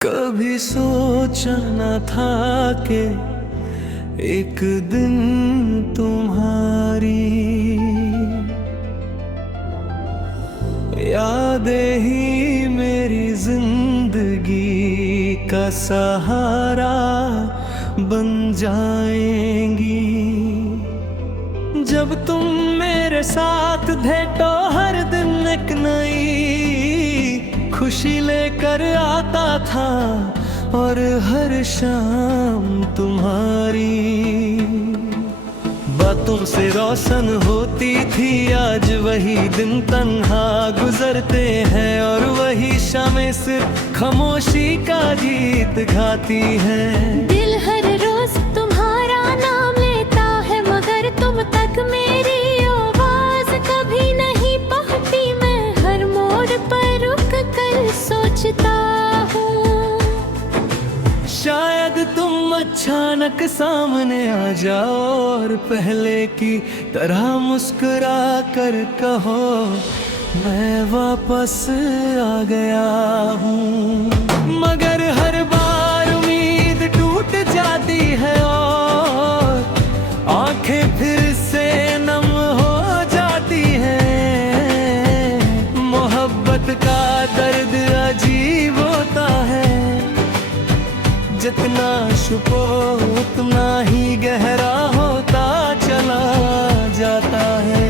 कभी सोचा न था कि एक दिन तुम्हारी यादें ही मेरी जिंदगी का सहारा बन जाएंगी। जब तुम मेरे साथ थे तो हर दिन एक नई खुशी लेकर आता था और हर शाम तुम्हारी बातों से रोशन होती थी। आज वही दिन तन्हा गुजरते हैं और वही शामें सिर्फ खामोशी का गीत गाती है। दिल हर रोज तुम्हारा नाम लेता है मगर तुम तक मेरी आवाज कभी नहीं पहुंची। मैं हर मोड़ पर रुक कर सोचता हूँ शायद तुम अचानक सामने आ जाओ और पहले की तरह मुस्कुरा कर कहो मैं वापस आ गया हूँ। मगर हर बार उम्मीद टूट जाती है और आंखें फिर से नम हो जाती हैं। मोहब्बत का दर्द अजीब होता है, जितना छुपो उतना ही गहरा होता चला जाता है।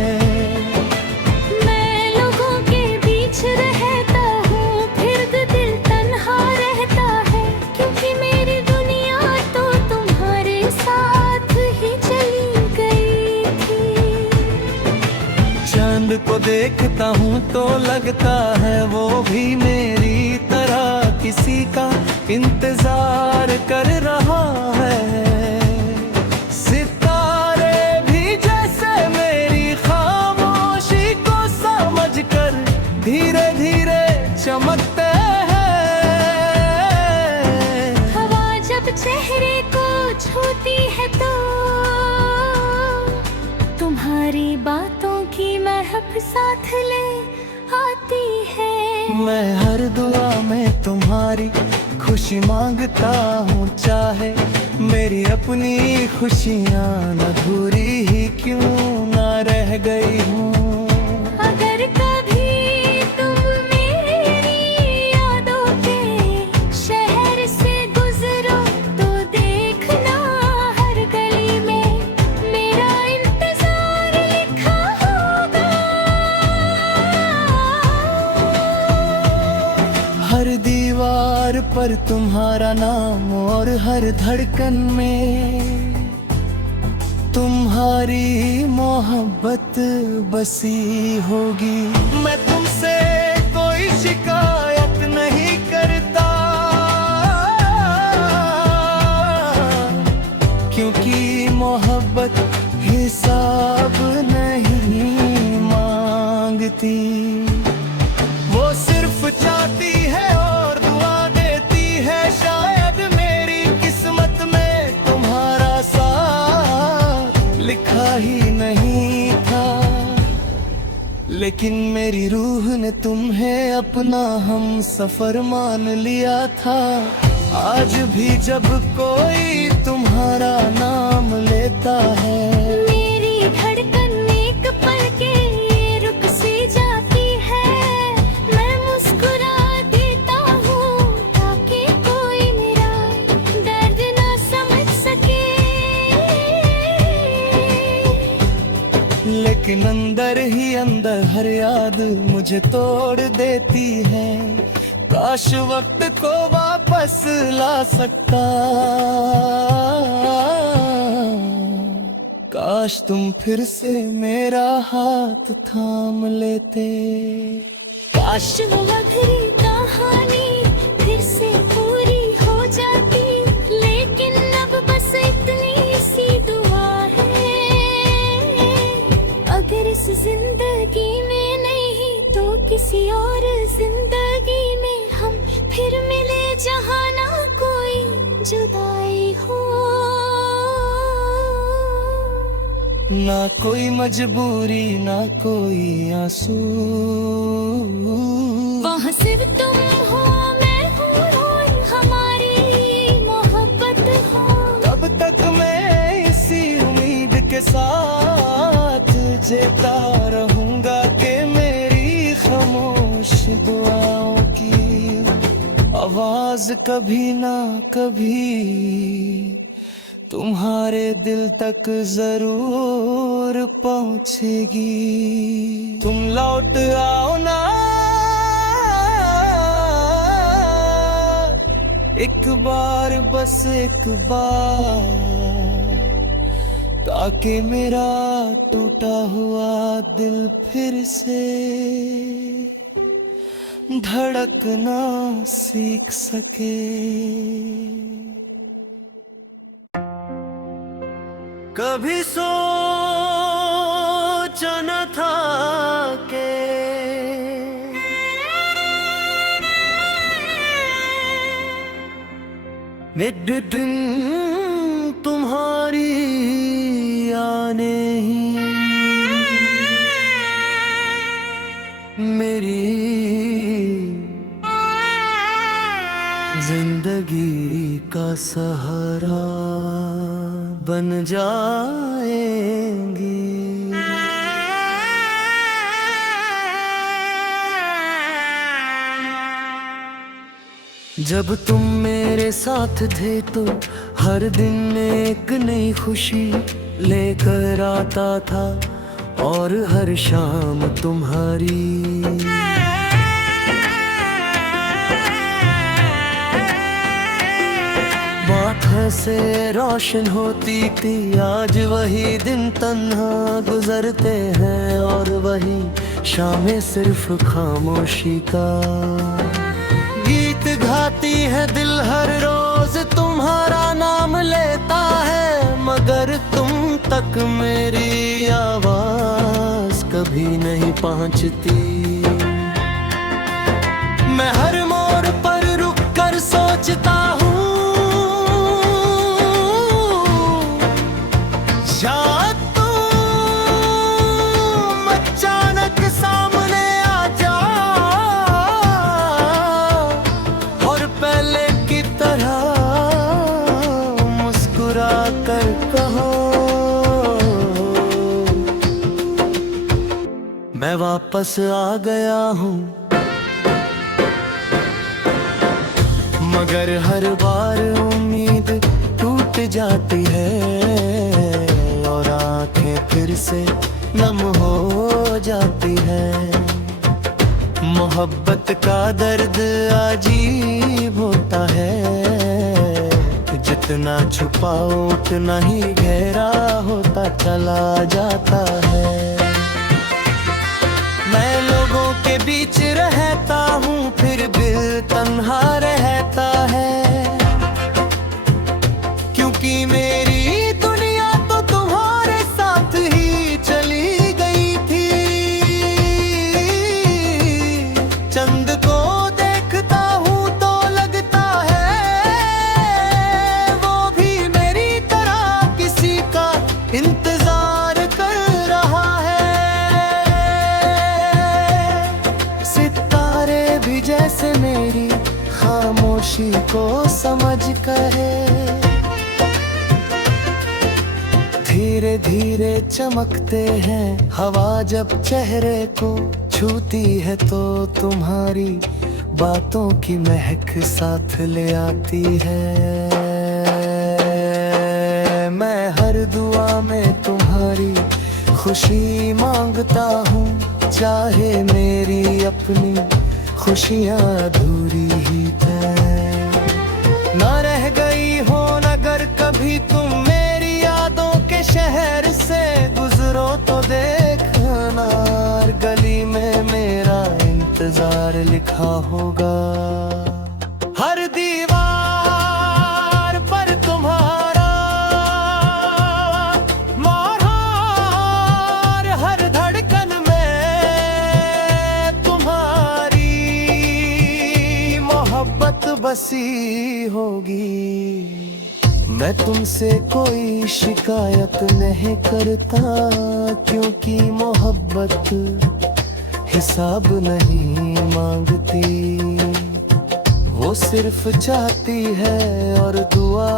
मैं लोगों के बीच रहता हूँ फिर दिल तन्हा रहता है, क्योंकि मेरी दुनिया तो तुम्हारे साथ ही चली गई थी। चांद को देखता हूँ तो लगता है वो भी मेरी तरह किसी का इंतजार कर रहा है। सितारे भी जैसे मेरी खामोशी को समझकर धीरे धीरे चमकते हैं। हवा जब चेहरे को छूती है तो तुम्हारी बातों की महक साथ ले आती है। मैं हर दुआ में तुम्हारी खुशी मांगता हूँ, चाहे मेरी अपनी खुशियाँ अधूरी ही क्यों ना रह गई हूँ। अगर कभी तुम मेरी यादों के शहर से गुजरो तो देखना हर गली में मेरा इंतजार लिखा होगा। हर दीवार पर तुम्हारा नाम और हर धड़कन में तुम्हारी मोहब्बत बसी होगी। मैं तुमसे कोई शिकायत नहीं करता, क्योंकि मोहब्बत हिसाब नहीं मांगती। वो सिर्फ चाहती है और दुआ देती है, शायद मेरी किस्मत में तुम्हारा साथ लिखा ही नहीं था। लेकिन मेरी रूह ने तुम्हें अपना हम सफर मान लिया था। आज भी जब कोई तुम्हारा नाम लेता है मेरी धड़कन एक पल के लिए रुक सी जाती है। मैं मुस्कुरा देता हूँ ताकि कोई मेरा दर्द ना समझ सके, लेकिन अंदर ही अंदर हर याद मुझे तोड़ देती है। काश वक्त को वापस ला सकता, काश तुम फिर से मेरा हाथ थाम लेते। काश वो अधूरी कहानी फिर से पूरी हो जाती, लेकिन अब बस इतनी सी दुआ है। अगर इस जिंदगी में नहीं तो किसी और जिंदगी में हम फिर मिले, जहाँ ना कोई जुदाई हो ना कोई मजबूरी ना कोई आंसू। वहाँ सिर्फ तुम हो मैं हूँ और हम देता रहूंगा कि मेरी खामोश दुआओं की आवाज कभी ना कभी तुम्हारे दिल तक जरूर पहुंचेगी। तुम लौट आओ ना एक बार, बस एक बार, ताकि मेरा टूटा हुआ दिल फिर से धड़कना सीख सके। कभी सोचा न था कि एक दिन तुम्हारी आने ही मेरी जिंदगी का सहारा बन जाएंगी। जब तुम मेरे साथ थे तो हर दिन एक नई खुशी लेकर आता था और हर शाम तुम्हारी बात से रोशन होती थी। आज वही दिन तन्हा गुजरते हैं और वही शामें सिर्फ खामोशी का गीत गाती है। दिल हर रोज तुम्हारा नाम लेता है, मगर तुम तक मेरी आवाज कभी नहीं पहुंचती। मैं हर मोड़ पर रुक कर सोचता हूँ, शायद तुम अचानक सामने आ जाओ और पहले की तरह मुस्कुरा कर कहो, मैं वापस आ गया हूँ। मगर हर बार उम्मीद टूट जाती है और आंखें फिर से नम हो जाती है। मोहब्बत का दर्द अजीब होता है, जितना छुपाओ उतना ही गहरा होता चला जाता है। मैं लोगों के बीच रहता हूँ फिर भी तन्हा रहता है, क्योंकि मेरी दुनिया तो तुम्हारे साथ ही चली गई थी। चंद को देखता हूँ तो लगता है वो भी मेरी तरह किसी का इंतजार कर रहा है। सितारे भी जैसे मेरी खामोशी को समझ कहे, धीरे धीरे चमकते हैं। हवा जब चेहरे को छूती है तो तुम्हारी बातों की महक साथ ले आती है। मैं हर दुआ में तुम्हारी खुशी मांगता हूँ, चाहे मेरी अपनी खुशियाँ अधूरी ही थे। ना रह गई हो नगर कभी तुम मेरी यादों के शहर से गुजरो तो देखना, गली में मेरा इंतजार लिखा होगा। हर दीवार पर तुम्हारा मोहर, हर धड़कन में तुम्हारी मोहब्बत बसी होगी। मैं तुमसे कोई शिकायत नहीं करता, क्योंकि मोहब्बत हिसाब नहीं मांगती। वो सिर्फ चाहती है और दुआ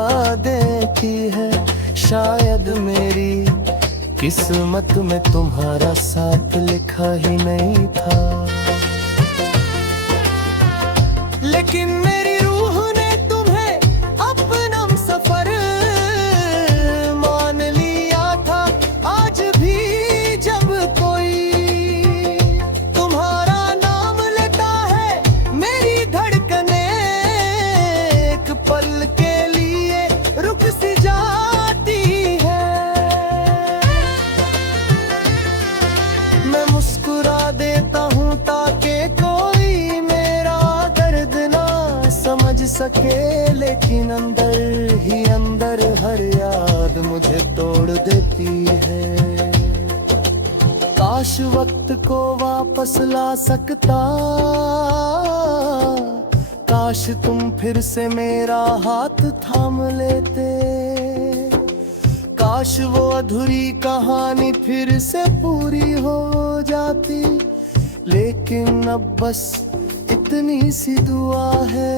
देती है, शायद मेरी किस्मत में तुम्हारा साथ लिखा ही नहीं था, लेकिन मेरी रूह ने तुम्हें अपना सफर मान लिया था। आज भी जब कोई तुम्हारा नाम लेता है, मेरी धड़कनें एक पल के लिए रुक सी जाती है। मैं मुस्कुरा देता हूँ ताकि कोई मेरा दर्द ना समझ सके, लेकिन अंदर ही अंदर हर याद मुझे तोड़ देती है। काश वक्त को वापस ला सकता, काश तुम फिर से मेरा हाथ थाम लेते, काश वो अधूरी कहानी फिर से पूरी हो जाती। लेकिन अब बस इतनी सी दुआ है,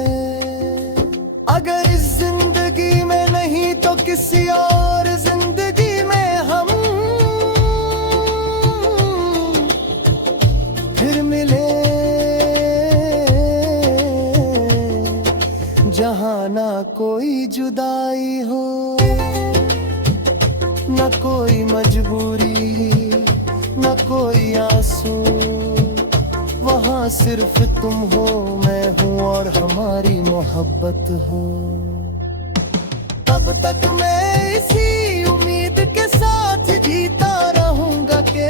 अगर इस जिंदगी में नहीं तो किसी और जिंदगी में हम फिर मिले, जहाँ ना कोई जुदाई हो, न कोई मजबूरी, न कोई आंसू, वहाँ सिर्फ तुम हो, मैं हूँ और हमारी मोहब्बत हो। तब तक मैं इसी उम्मीद के साथ जीता रहूंगा कि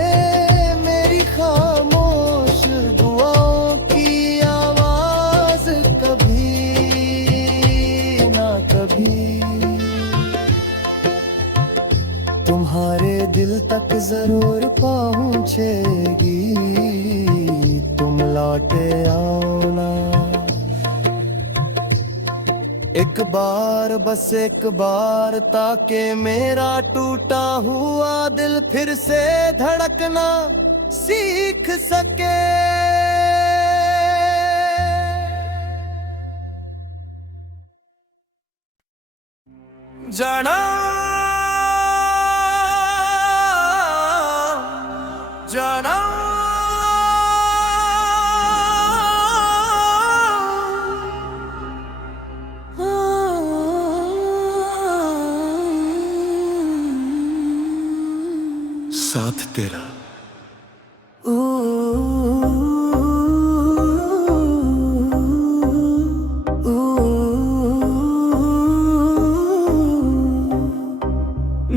मेरी खामोश दुआओं की आवाज कभी ना कभी तुम्हारे दिल तक जरूर पहुंचेगी। तुम लौटे आओ ना एक बार, बस एक बार, ताकि मेरा टूटा हुआ दिल फिर से धड़कना सीख सके। जाना जाना साथ तेरा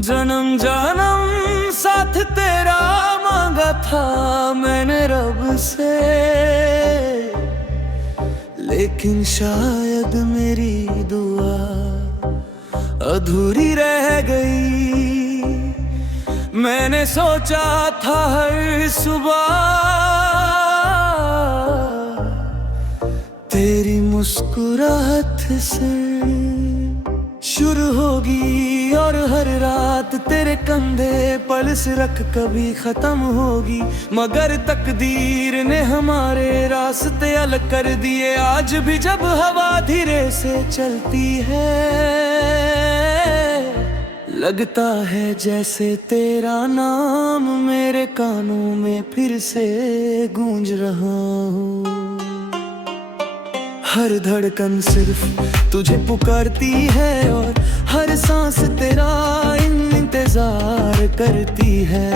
जन्म जन्म साथ तेरा मांगा था मैंने रब से, लेकिन शायद मेरी दुआ अधूरी रह गई। मैंने सोचा था हर सुबह तेरी मुस्कुराहट से शुरू होगी और हर रात तेरे कंधे पल्स रख कभी खत्म होगी। मगर तकदीर ने हमारे रास्ते अलग कर दिए। आज भी जब हवा धीरे से चलती है, लगता है जैसे तेरा नाम मेरे कानों में फिर से गूंज रहा हो। हर धड़कन सिर्फ तुझे पुकारती है और हर सांस तेरा इंतजार करती है।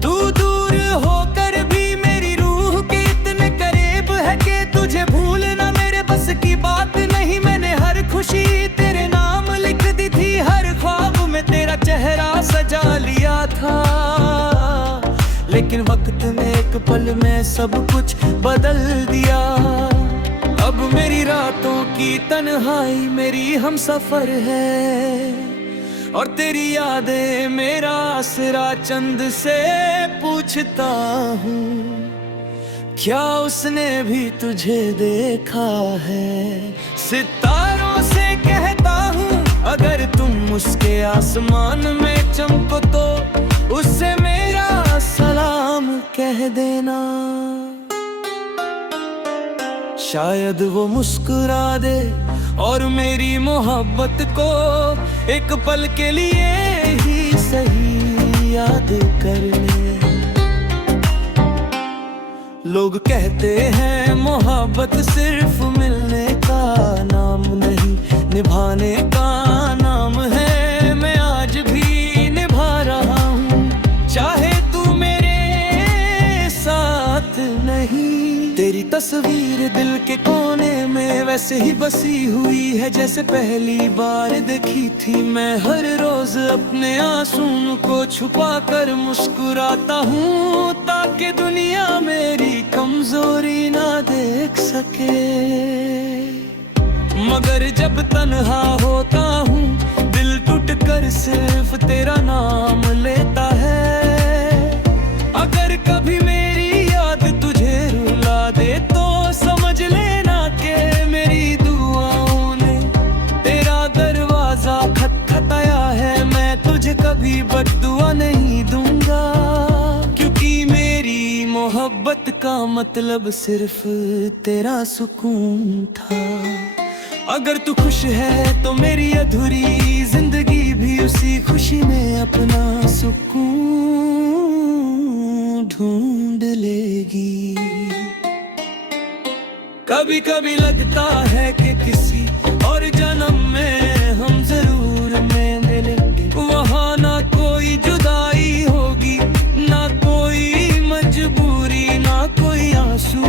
तू दूर होकर भी मेरी रूह के इतने करीब है कि तुझे भूलना मेरे बस की बात नहीं। मैंने हर खुशी तेरे नाम लिख दी थी, हर ख्वाब में तेरा चेहरा सजा लिया था। लेकिन वक्त ने एक पल में सब कुछ बदल दिया। अब मेरी रातों की तन्हाई मेरी हमसफर है और तेरी यादें मेरा आसरा। चंद से पूछता हूँ क्या उसने भी तुझे देखा है। सितारों से कहता हूँ अगर तुम उसके आसमान में चमको तो उससे मेरा सलाम कह देना। शायद वो मुस्कुरा दे और मेरी मोहब्बत को एक पल के लिए ही सही याद कर ले। लोग कहते हैं मोहब्बत सिर्फ मिलने का नाम नहीं, निभाने का नाम है। मैं आज भी निभा रहा हूँ, चाहे तू मेरे साथ नहीं। तेरी तस्वीर दिल के कोने में वैसे ही बसी हुई है जैसे पहली बार देखी थी। मैं हर रोज अपने आंसुओं को छुपा कर मुस्कुराता हूँ, ताकि दुनिया मेरी कमजोरी ना देख सके। मगर जब तन्हा होता हूँ, दिल टूट कर सिर्फ तेरा नाम लेता है। अगर कभी मेरी याद तुझे रुला दे तो समझ लेना कि मेरी दुआओं ने तेरा दरवाजा खटखटाया है। मैं तुझे कभी बद्दुआ नहीं दूंगा, क्योंकि मेरी मोहब्बत का मतलब सिर्फ तेरा सुकून था। अगर तू खुश है तो मेरी अधूरी जिंदगी भी उसी खुशी में अपना सुकून ढूंढ लेगी। कभी कभी लगता है कि किसी और जन्म में हम जरूर मिलेंगे। वहाँ ना कोई जुदाई होगी, ना कोई मजबूरी, ना कोई आंसू।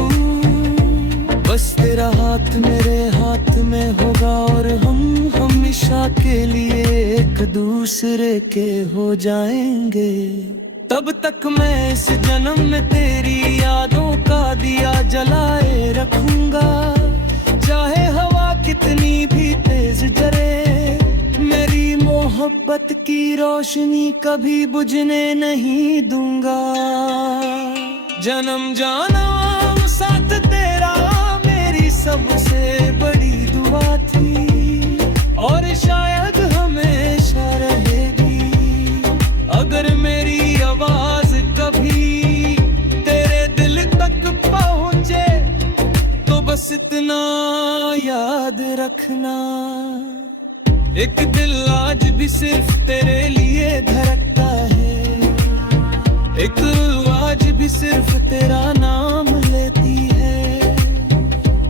बस तेरा हाथ मेरे हाथ में होगा और हम हमेशा के लिए एक दूसरे के हो जाएंगे। तब तक मैं इस जन्म में तेरी यादों का दिया जलाए रखूंगा, चाहे हवा कितनी भी तेज जले। मेरी मोहब्बत की रोशनी कभी बुझने नहीं दूंगा। जन्म जन्म साथ तेरा मेरी सबसे बड़ी दुआ थी, और शायद हमेशा रहेगी। अगर मेरी आवाज कभी तेरे दिल तक पहुंचे तो बस इतना याद रखना, एक दिल आज भी सिर्फ तेरे लिए धड़कता है। एक आज भी सिर्फ तेरा नाम लेती है,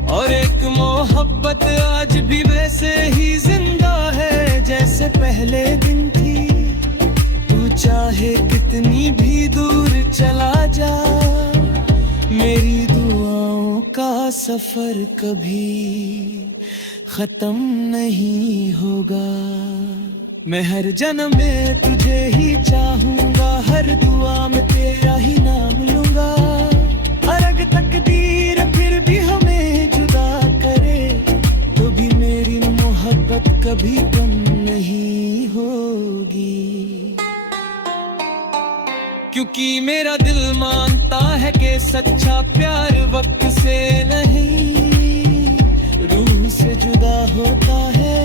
और एक मोहब्बत आज भी वैसे ही जिंदा है जैसे पहले दिन थी। तू चाहे कितनी भी दूर चला जा, मेरी दुआओं का सफर कभी खत्म नहीं होगा। मैं हर जन्म में तुझे ही चाहूंगा, हर दुआ में तेरा ही नाम लूंगा। अलग तकदीर फिर भी हमें जुदा करे, तो भी मेरी मोहब्बत कभी कम नहीं होगी। क्योंकि मेरा दिल मानता है कि सच्चा प्यार वक्त से नहीं, रूह से जुदा होता है।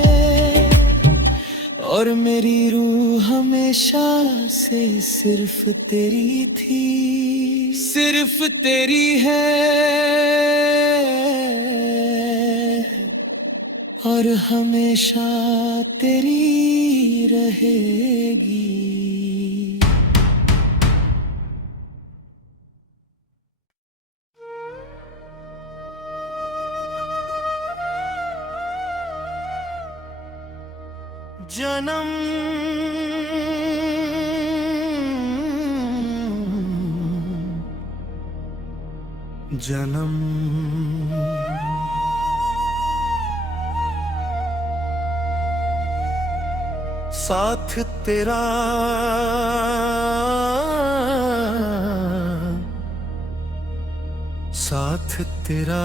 और मेरी रूह हमेशा से सिर्फ तेरी थी, सिर्फ तेरी है, और हमेशा तेरी रहेगी। जन्म जन्म साथ तेरा साथ तेरा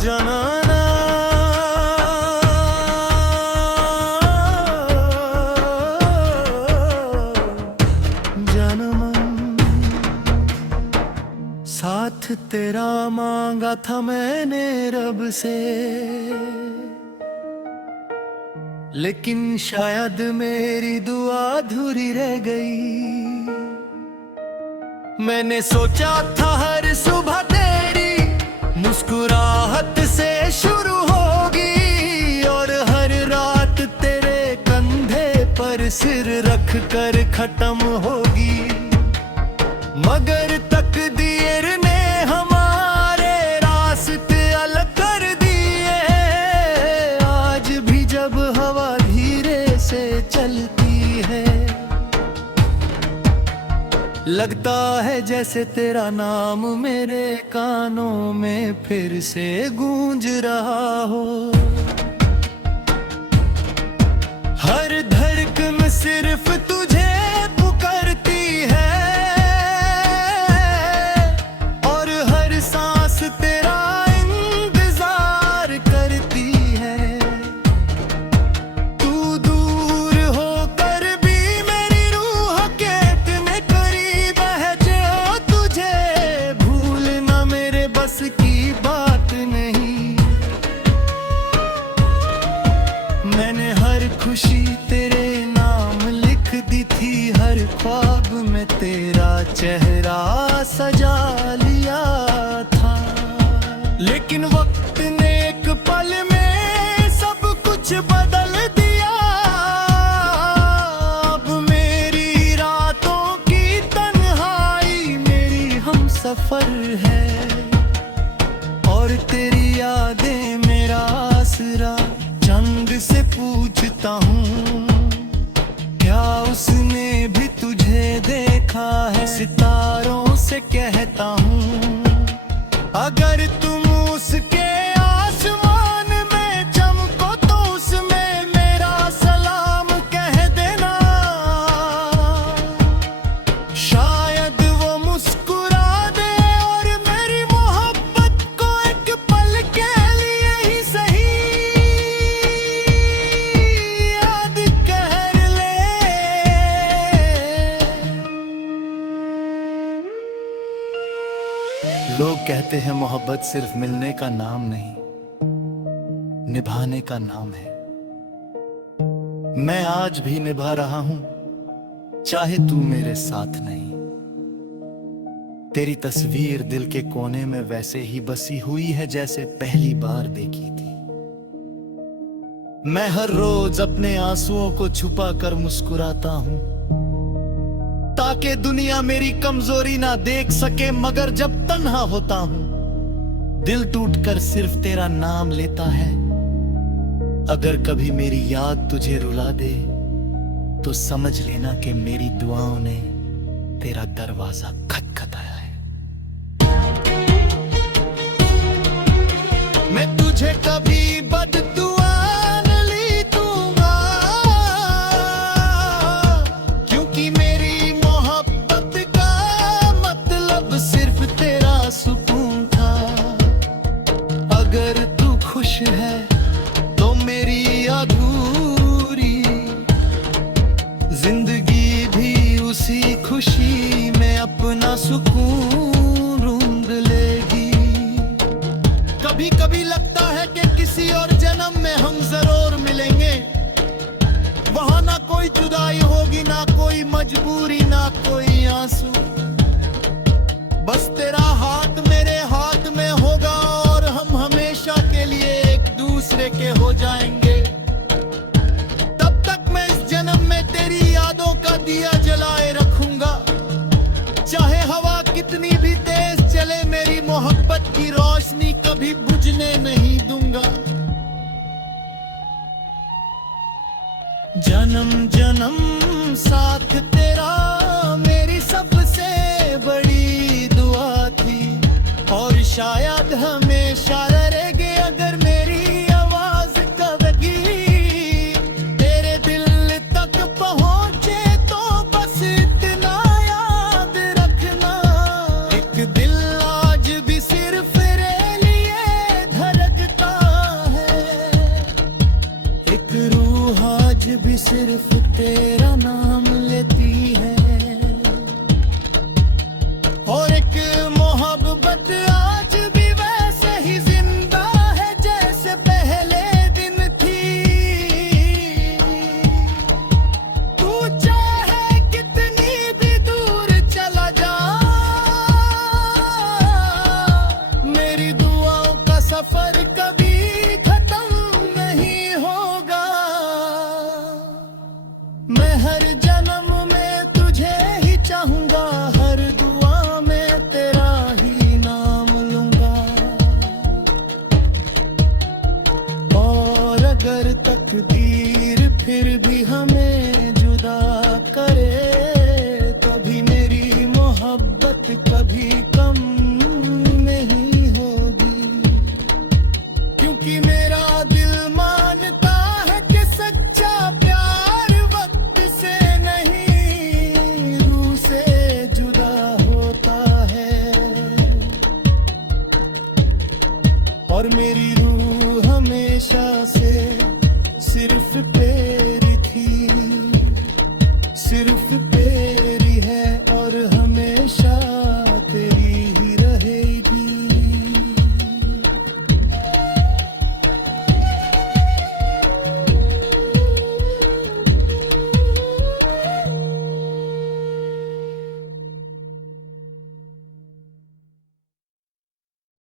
जनाना साथ तेरा मांगा था मैंने रब से, लेकिन शायद मेरी दुआ अधूरी रह गई। मैंने सोचा था हर सुबह तेरी मुस्कुराहट से शुरू होगी, और हर रात तेरे कंधे पर सिर रख कर खत्म होगी। मगर तकदीर ने हमारे रास्ते अलग कर दिए। आज भी जब हवा धीरे से चलती है, लगता है जैसे तेरा नाम मेरे कानों में फिर से गूंज रहा हो। हर धड़कन सिर्फ तुझे पुकारती है, और हर सांस तेरा इंतजार करती है। तू दूर होकर भी मेरी रूह के इतने करीब है, जो तुझे भूलना मेरे बस की बात नहीं। मैंने हर खुशी तेरे नाम लिख दी थी, हर ख्वाब में तेरा चेहरा सजा लिया था। लेकिन वक्त ने एक पल में सब कुछ बदल दिया। अब मेरी रातों की तन्हाई मेरी हमसफर है, और तेरी यादें मेरा आसरा। चंद से पूछता हूँ, क्या उसने भी तुझे देखा है? सितारों से कहता हूँ, अगर तुम उसके आसमान में चमको तो उसमें मेरा सलाम कह देना। शायद वो मुस्कुरा दे, और मेरी मोहब्बत को एक पल के लिए ही सही याद कर ले। लोग कहते हैं मोहब्बत सिर्फ मिलने का नाम नहीं, निभाने का नाम है। मैं आज भी निभा रहा हूं, चाहे तू मेरे साथ नहीं। तेरी तस्वीर दिल के कोने में वैसे ही बसी हुई है जैसे पहली बार देखी थी। मैं हर रोज अपने आंसुओं को छुपा कर मुस्कुराता हूं, ताकि दुनिया मेरी कमजोरी ना देख सके। मगर जब तन्हा होता हूं, दिल टूटकर सिर्फ तेरा नाम लेता है। अगर कभी मेरी याद तुझे रुला दे, तो समझ लेना कि मेरी दुआओं ने तेरा दरवाजा खटखटाया है। मैं तुझे कभी बददुआ न ली दूंगा, क्योंकि मेरी मोहब्बत का मतलब सिर्फ तेरा सुकून था। अगर तू खुश है तो मेरी अधूरी जिंदगी भी उसी खुशी में अपना सुकून ढूंढ लेगी। कभी कभी लगता है कि किसी और जन्म में हम जरूर मिलेंगे। वहां ना कोई जुदाई होगी, ना कोई मजबूरी, ना कोई आंसू। बस तेरा हाथ मेरे हाथ में होगा, और हम हमेशा के लिए एक दूसरे के हो जाएंगे। तब तक मैं इस जन्म में तेरी यादों का दिया जलाए रखूंगा। चाहे हवा कितनी भी तेज चले, मेरी मोहब्बत की रोशनी कभी बुझने नहीं दूंगा। जन्म जन्म साथ तेरा मेरी सबसे बड़ी दुआ थी, और शायद हमेशा रहेगी अगर मेरी आवाज कभी तेरे दिल तक पहुंचे तो बस इतना याद रखना। एक दिल आज भी सिर्फ तेरे लिए धड़कता है, एक रूह आज भी सिर्फ तेरा नाम लेती है, और एक मोहब्बत चाहूंगा हर दुआ में तेरा ही नाम लूंगा। और अगर तकदीर फिर भी हमें जुदा करे तो भी मेरी मोहब्बत कभी कम नहीं होगी, क्योंकि मेरा दिल मानता है कि सच्चा प्यार वक्त से नहीं रूह से जुदा होता है। और मेरी रूह हमेशा से सिर्फ